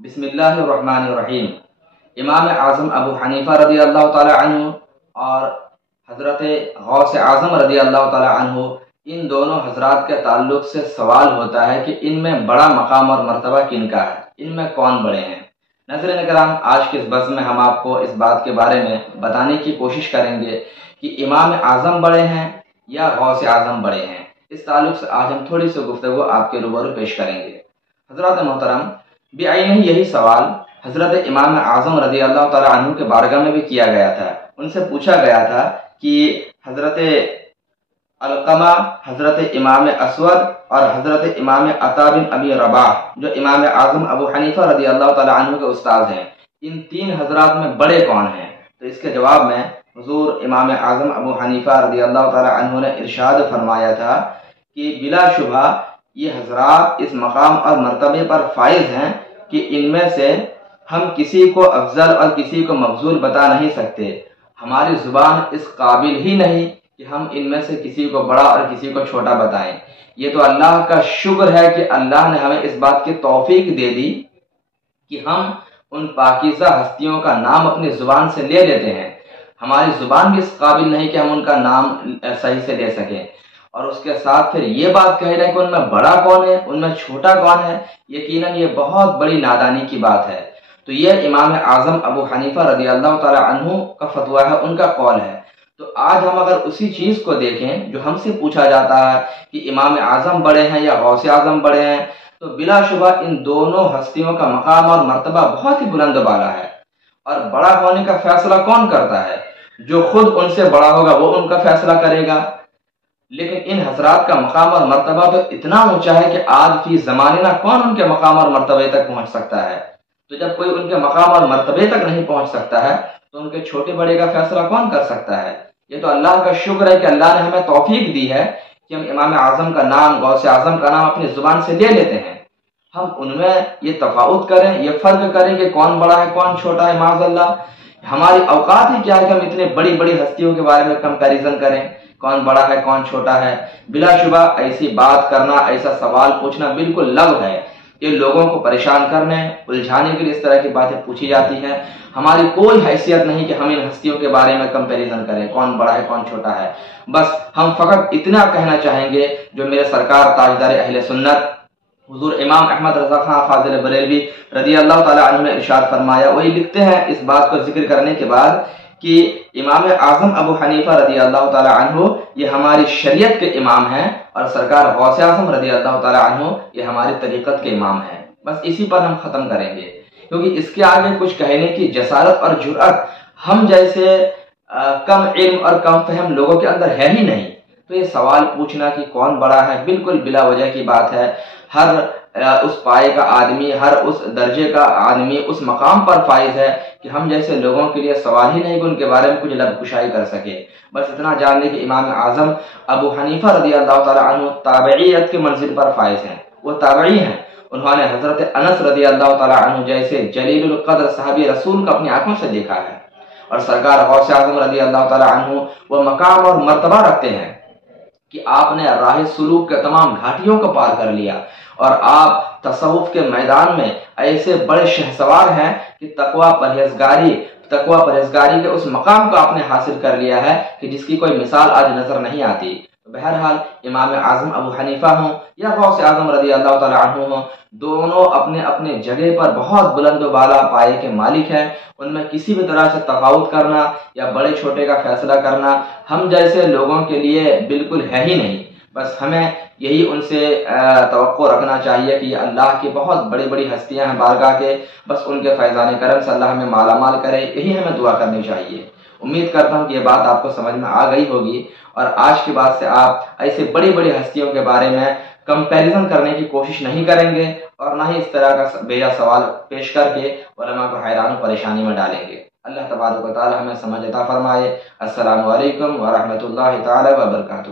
بسم اللہ الرحمن الرحیم۔ امام اعظم ابو حنیفہ رضی اللہ تعالی عنہ اور حضرت غوث اعظم رضی اللہ تعالی عنہ، ان دونوں حضرات کے تعلق سے سوال ہوتا ہے کہ ان میں بڑا مقام اور مرتبہ کن کا ہے، ان میں کون بڑے ہیں۔ ناظرین کرام، آج کے اس بزم میں ہم آپ کو اس بات کے بارے میں بتانے کی کوشش کریں گے کہ امام اعظم بڑے ہیں یا غوث اعظم بڑے ہیں۔ اس تعلق سے آج ہم تھوڑی سی گفتگو آپ کے روبرو پیش کریں گے۔ حضرات محترم، بعینہ یہی سوال حضرت امام اعظم رضی اللہ تعالیٰ عنہ کے بارگاہ میں بھی کیا گیا تھا۔ ان سے پوچھا گیا تھا کہ حضرت علقمہ، حضرت امام اسود اور حضرت امام عطا بن ابی رباح، جو امام اعظم ابو حنیفہ رضی اللہ تعالیٰ عنہ کے استاد ہیں، ان تین حضرات میں بڑے کون ہیں؟ تو اس کے جواب میں حضور امام اعظم ابو حنیفہ رضی اللہ تعالیٰ عنہ نے ارشاد فرمایا تھا کہ بلا شبہ یہ حضرات اس مقام اور مرتبے پر فائز ہیں کہ ان میں سے ہم کسی کو افضل اور کسی کو مفضول بتا نہیں سکتے۔ ہماری زبان اس قابل ہی نہیں کہ ہم ان میں سے کسی کو بڑا اور کسی کو چھوٹا بتائیں۔ یہ تو اللہ کا شکر ہے کہ اللہ نے ہمیں اس بات کی توفیق دے دی کہ ہم ان پاکیزہ ہستیوں کا نام اپنی زبان سے لے لیتے ہیں۔ ہماری زبان بھی اس قابل نہیں کہ ہم ان کا نام صحیح سے لے سکیں، اور اس کے ساتھ پھر یہ بات کہہ رہے ہیں کہ ان میں بڑا کون ہے، ان میں چھوٹا کون ہے۔ یقیناً یہ بہت بڑی نادانی کی بات ہے۔ تو یہ امام اعظم ابو حنیفہ رضی اللہ تعالی عنہ کا فتویٰ ہے، ان کا قول ہے۔ تو آج ہم اگر اسی چیز کو دیکھیں جو ہم سے پوچھا جاتا ہے کہ امام اعظم بڑے ہیں یا غوث اعظم بڑے ہیں، تو بلا شبہ ان دونوں ہستیوں کا مقام اور مرتبہ بہت ہی بلند و بالا ہے۔ اور بڑا ہونے کا فیصلہ کون کرتا ہے؟ جو خود ان سے بڑا ہوگا وہ ان کا فیصلہ کرے گا۔ لیکن ان حضرات کا مقام اور مرتبہ تو اتنا اونچا ہے کہ آج فی زمانے نہ کون ان کے مقام اور مرتبے تک پہنچ سکتا ہے۔ تو جب کوئی ان کے مقام اور مرتبے تک نہیں پہنچ سکتا ہے تو ان کے چھوٹے بڑے کا فیصلہ کون کر سکتا ہے؟ یہ تو اللہ کا شکر ہے کہ اللہ نے ہمیں توفیق دی ہے کہ ہم امام اعظم کا نام، غوث اعظم کا نام اپنی زبان سے لے لیتے ہیں۔ ہم ان میں یہ تفاوت کریں، یہ فرق کریں کہ کون بڑا ہے کون چھوٹا ہے، معاذ اللہ۔ ہماری اوقات ہی کیا ہے کہ ہم اتنے بڑی بڑی ہستیوں کے بارے میں کمپیریزن کریں، کون بڑا ہے کون چھوٹا ہے۔ بلا شبہ ایسی بات کرنا، ایسا سوال پوچھنا بالکل لغو ہے۔ یہ لوگوں کو پریشان کرنے، الجھانے کے لیے اس طرح کی باتیں پوچھی جاتی ہیں۔ ہماری کوئی حیثیت نہیں کہ ہم ان ہستیوں کے بارے میں کمپیریزن کریں، کون بڑا ہے کون چھوٹا ہے۔ بس ہم فقط اتنا کہنا چاہیں گے جو میرے سرکار تاجدار اہل سنت حضور امام احمد رضا خان فاضل بریلوی رضی اللہ تعالی عنہ نے ارشاد فرمایا۔ وہی لکھتے ہیں اس بات کو ذکر کرنے کے بعد کہ امام اعظم ابو حنیفہ رضی اللہ تعالی عنہ یہ ہماری شریعت کے امام ہیں، اور سرکار غوث اعظم رضی اللہ تعالی عنہ یہ ہماری طریقت کے امام ہیں۔ بس اسی پر ہم ختم کریں گے، کیونکہ اس کے آگے کچھ کہنے کی جسارت اور جرأت ہم جیسے کم علم اور کم فہم لوگوں کے اندر ہے ہی نہیں۔ تو یہ سوال پوچھنا کہ کون بڑا ہے بالکل بلا وجہ کی بات ہے۔ ہر اس پائے کا آدمی، ہر اس درجے کا آدمی اس مقام پر فائز ہے کہ ہم جیسے لوگوں کے لیے سوال ہی نہیں کہ ان کے بارے میں کچھ لب کشائی کر سکے۔ بس اتنا جان لیں کہ امام اعظم ابو حنیفہ رضی اللہ تعالی عنہ تابعیت کے منزل پر فائز ہیں، وہ تابعی ہیں۔ انہوں نے حضرت انس رضی اللہ تعالی عنہ جیسے جلیل القدر صحابی رسول کو اپنی آنکھوں سے دیکھا ہے، اور سرکار غوث اعظم رضی اللہ تعالی عنہ وہ مقام اور مرتبہ رکھتے ہیں کہ آپ نے راہ سلوک کے تمام گھاٹیوں کو پار کر لیا، اور آپ تصوف کے میدان میں ایسے بڑے شہسوار ہیں کہ تقوی پرہیزگاری کے اس مقام کو آپ نے حاصل کر لیا ہے کہ جس کی کوئی مثال آج نظر نہیں آتی۔ بہرحال امام اعظم ابو حنیفہ ہوں یا غوث اعظم رضی اللہ تعالی عنہ ہوں، دونوں اپنے اپنے جگہ پر بہت بلند و بالا پائے کے مالک ہیں۔ ان میں کسی بھی طرح سے تفاوت کرنا یا بڑے چھوٹے کا فیصلہ کرنا ہم جیسے لوگوں کے لیے بالکل ہے ہی نہیں۔ بس ہمیں یہی ان سے توقع رکھنا چاہیے کہ اللہ کی بہت بڑی بڑی ہستیاں ہیں بارگاہ کے، بس ان کے فیضان کرم سے اللہ ہمیں مالا مال کرے، یہی ہمیں دعا کرنی چاہیے۔ امید کرتا ہوں کہ یہ بات آپ کو سمجھ میں آ گئی ہوگی، اور آج کے بعد سے آپ ایسے بڑی بڑی ہستیوں کے بارے میں کمپیریزن کرنے کی کوشش نہیں کریں گے، اور نہ ہی اس طرح کا بےجا سوال پیش کر کے علماء کو حیران و پریشانی میں ڈالیں گے۔ اللہ تبارک و تعالی ہمیں سمجھ عطا فرمائے۔ السلام علیکم ورحمۃ اللہ تعالی وبرکاتہ۔